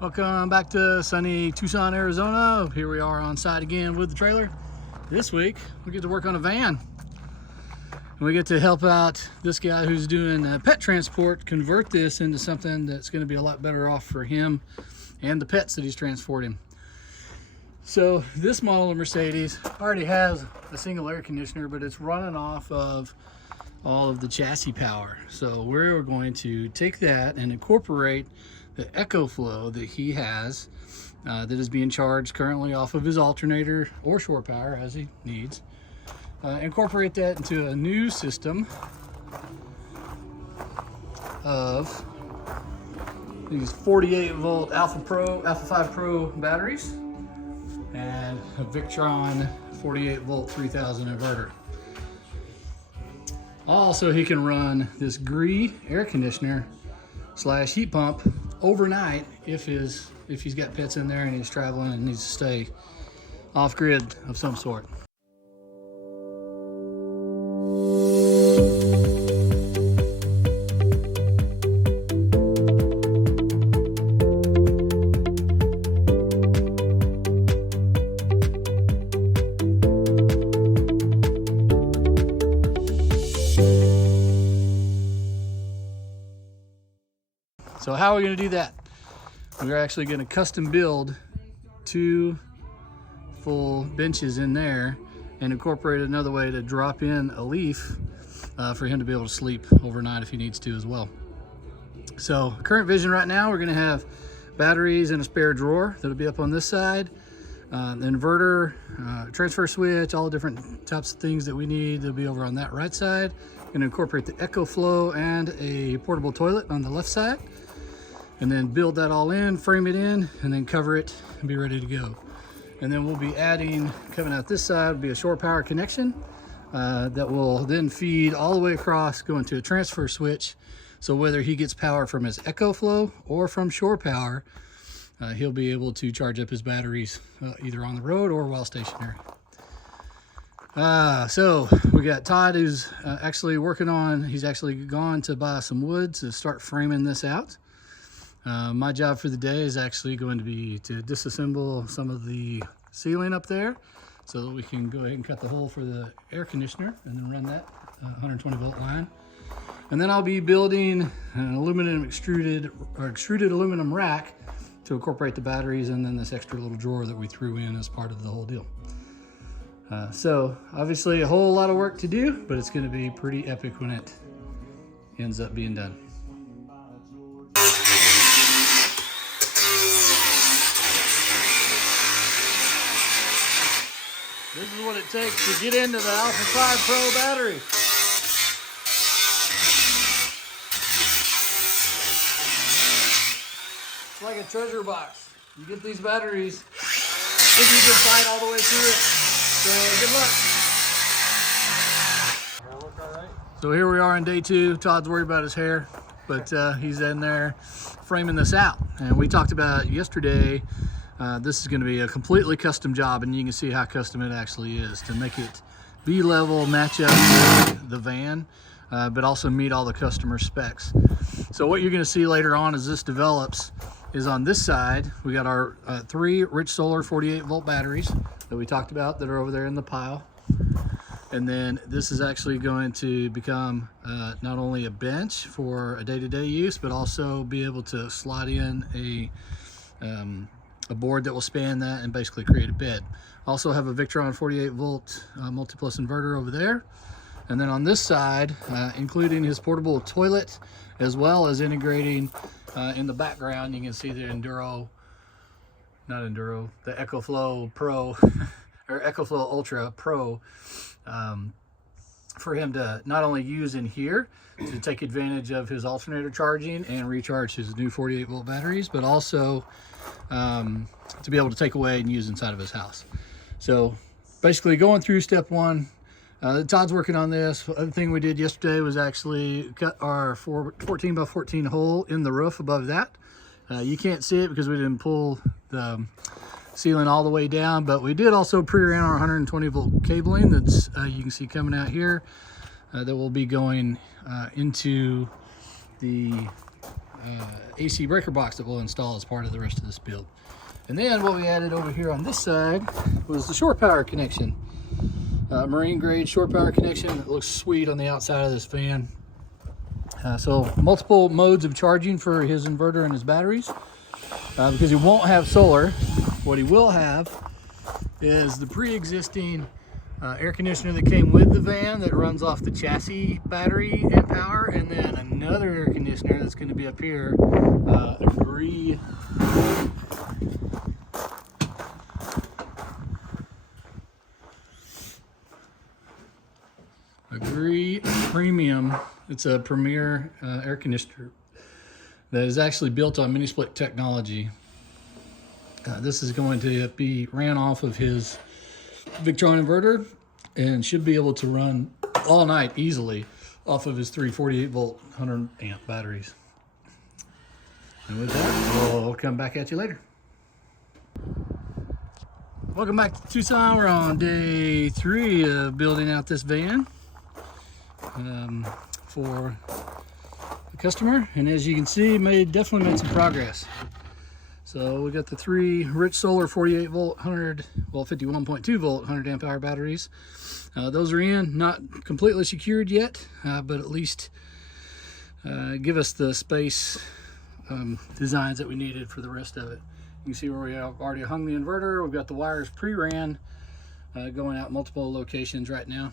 Welcome back to sunny Tucson, Arizona. Here we are on site again with the trailer. This week, we get to work on a van. And we get to help out this guy who's doing pet transport, convert this into something that's going to be a lot better off for him and the pets that he's transporting. So this model of Mercedes already has a single air conditioner, but it's running off of all of the chassis power. So we're going to take that and incorporate the EcoFlow that he has that is being charged currently off of his alternator or shore power as he needs. Incorporate that into a new system of these 48 volt Alpha 5 Pro batteries and a Victron 48 volt 3000 inverter. Also, he can run this Gree air conditioner slash heat pump overnight if he's got pets in there and he's traveling and needs to stay off grid of some sort. So how are we going to do that? We're actually going to custom build 2 full benches in there and incorporate another way to drop in a leaf for him to be able to sleep overnight if he needs to as well. So current vision right now, we're going to have batteries in a spare drawer that'll be up on this side, the inverter, transfer switch, all the different types of things that we need to be over on that right side. Going to incorporate the EcoFlow and a portable toilet on the left side, and then build that all in, frame it in, and then cover it and be ready to go. And then we'll be adding, coming out this side, will be a shore power connection that will then feed all the way across, going to a transfer switch. So whether he gets power from his EcoFlow or from shore power, he'll be able to charge up his batteries either on the road or while stationary. So we got Todd who's actually working on, he's actually gone to buy some wood to start framing this out. My job for the day is actually going to be to disassemble some of the ceiling up there so that we can go ahead and cut the hole for the air conditioner and then run that 120 volt line. And then I'll be building an aluminum extruded aluminum rack to incorporate the batteries and then this extra little drawer that we threw in as part of the whole deal. So obviously a whole lot of work to do, but it's going to be pretty epic when it ends up being done. This is what it takes to get into the Alpha 5 Pro battery. It's like a treasure box. You get these batteries, if you can fight all the way through it. So good luck. Look all right. So here we are on day 2. Todd's worried about his hair, but he's in there framing this out. And we talked about yesterday, this is going to be a completely custom job, and you can see how custom it actually is to make it B-level, match up with the van, but also meet all the customer specs. So what you're going to see later on as this develops is on this side, we got our 3 Rich Solar 48 volt batteries that we talked about that are over there in the pile. And then this is actually going to become not only a bench for a day-to-day use, but also be able to slide in a board that will span that and basically create a bed. Also have a Victron 48 volt multi-plus inverter over there. And then on this side, including his portable toilet, as well as integrating in the background, you can see the the EcoFlow Pro, or EcoFlow Ultra Pro, for him to not only use in here to take advantage of his alternator charging and recharge his new 48 volt batteries, but also to be able to take away and use inside of his house. So basically going through step 1, Todd's working on this. The other thing we did yesterday was actually cut our 14 by 14 hole in the roof above that. You can't see it because we didn't pull the ceiling all the way down, but we did also pre-ran our 120 volt cabling that's you can see coming out here that will be going into the AC breaker box that we'll install as part of the rest of this build. And then what we added over here on this side was the shore power connection. Marine grade shore power connection. It looks sweet on the outside of this fan. So multiple modes of charging for his inverter and his batteries. Because he won't have solar, what he will have is the pre-existing air conditioner that came with the van that runs off the chassis battery and power, and then another air conditioner that's going to be up here, a Gree Premium. It's a premier air conditioner that is actually built on mini split technology. This is going to be ran off of his Victron inverter and should be able to run all night easily off of his 348 volt 100 amp batteries. And with that, we'll come back at you later. Welcome back to Tucson. We're on day 3 of building out this van for the customer, and as you can see, definitely made some progress. So we got the 3 rich solar 48 volt 51.2 volt 100 amp hour batteries. Those are in, not completely secured yet, but at least give us the space designs that we needed for the rest of it. You can see where we have already hung the inverter. We've got the wires pre-ran going out multiple locations right now,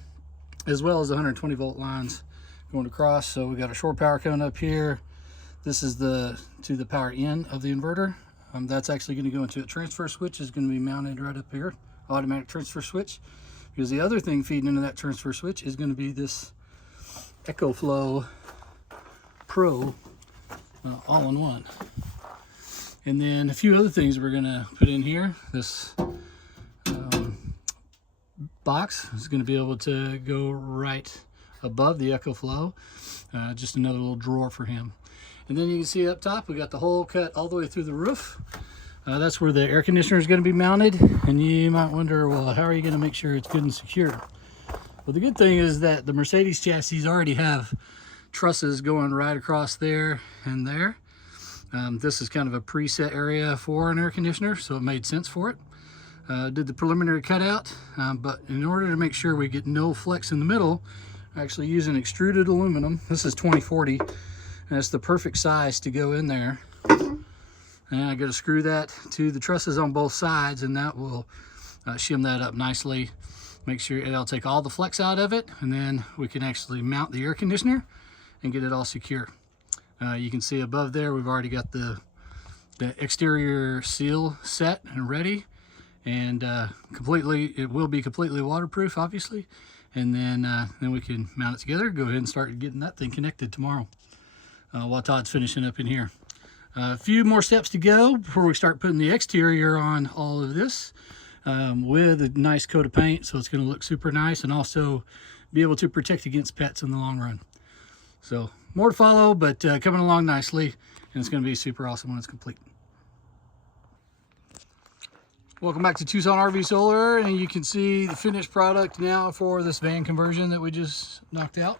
as well as the 120 volt lines going across. So we got a shore power coming up here. This is to the power in of the inverter. That's actually going to go into a transfer switch. Is going to be mounted right up here, automatic transfer switch. Because the other thing feeding into that transfer switch is going to be this EcoFlow Pro all-in-one. And then a few other things we're going to put in here. This box is going to be able to go right above the EcoFlow. Just another little drawer for him. And then you can see up top, we got the hole cut all the way through the roof. That's where the air conditioner is going to be mounted. And you might wonder, well, how are you going to make sure it's good and secure? Well, the good thing is that the Mercedes chassis already have trusses going right across there and there. This is kind of a preset area for an air conditioner, so it made sense for it. Did the preliminary cutout, but in order to make sure we get no flex in the middle, I actually use an extruded aluminum. This is 2040. And it's the perfect size to go in there. And I got to screw that to the trusses on both sides, and that will shim that up nicely. Make sure it'll take all the flex out of it, and then we can actually mount the air conditioner and get it all secure. You can see above there, we've already got the exterior seal set and ready, and it will be completely waterproof, obviously. And then we can mount it together, go ahead and start getting that thing connected tomorrow. While Todd's finishing up in here. A few more steps to go before we start putting the exterior on all of this with a nice coat of paint, so it's going to look super nice and also be able to protect against pets in the long run. So more to follow, but coming along nicely, and it's going to be super awesome when it's complete. Welcome back to Tucson RV Solar, and you can see the finished product now for this van conversion that we just knocked out.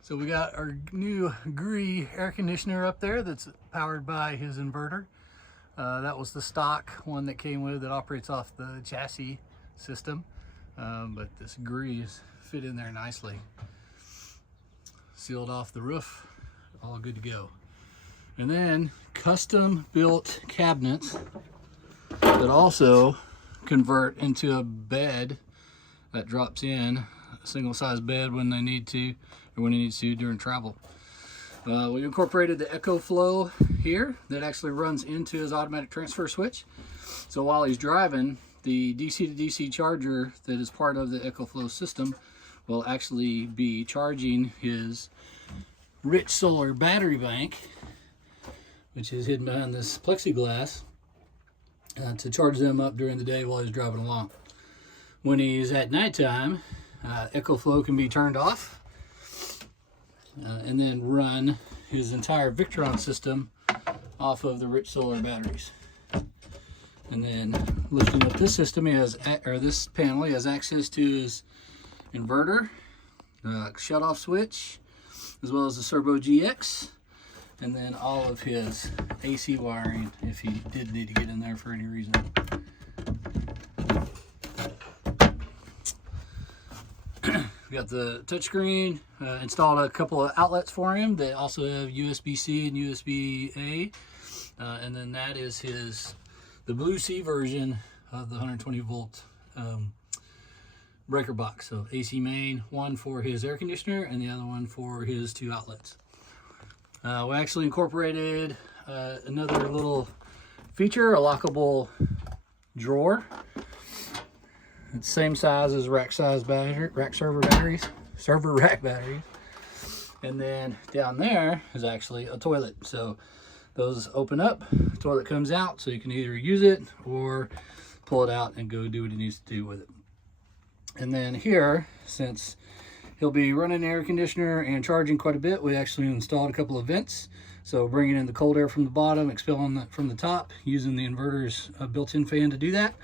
So we got our new Gree air conditioner up there that's powered by his inverter. That was the stock one that came with that operates off the chassis system. But this Gree is fit in there nicely. Sealed off the roof, all good to go. And then custom built cabinets that also convert into a bed that drops in, a single size bed when they need to, or when it needs to during travel. We incorporated the EcoFlow here that actually runs into his automatic transfer switch. So while he's driving, the DC to DC charger that is part of the EcoFlow system will actually be charging his rich solar battery bank, which is hidden behind this plexiglass, to charge them up during the day while he's driving along. When he's at nighttime, EcoFlow can be turned off and then run his entire Victron system off of the rich solar batteries. And then lifting up this system, this panel, he has access to his inverter, shut-off switch, as well as the Servo GX, and then all of his AC wiring if he did need to get in there for any reason. We got the touchscreen, installed a couple of outlets for him. They also have USB-C and USB-A, and then that is the Blue C version of the 120 volt breaker box. So AC main, one for his air conditioner and the other one for his 2 outlets. We actually incorporated another little feature, a lockable drawer. It's the same size as rack server batteries. And then down there is actually a toilet. So those open up, the toilet comes out, so you can either use it or pull it out and go do what it needs to do with it. And then here, since he'll be running the air conditioner and charging quite a bit, we actually installed a couple of vents. So bringing in the cold air from the bottom, expelling from the top, using the inverter's built-in fan to do that.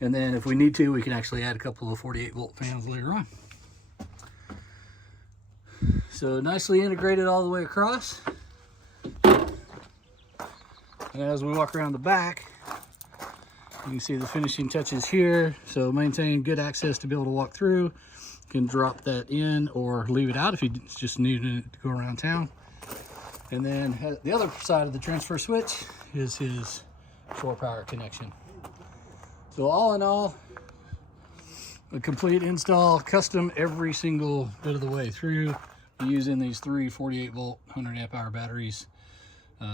And then if we need to, we can actually add a couple of 48 volt fans later on. So nicely integrated all the way across. And as we walk around the back, you can see the finishing touches here. So maintain good access to be able to walk through. You can drop that in or leave it out if you just need it to go around town. And then the other side of the transfer switch is his shore power connection. So all in all, a complete install, custom every single bit of the way through, using these 3 48 volt 100 amp hour batteries.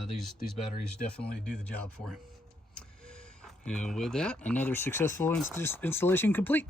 These batteries definitely do the job for him. And with that, another successful installation complete.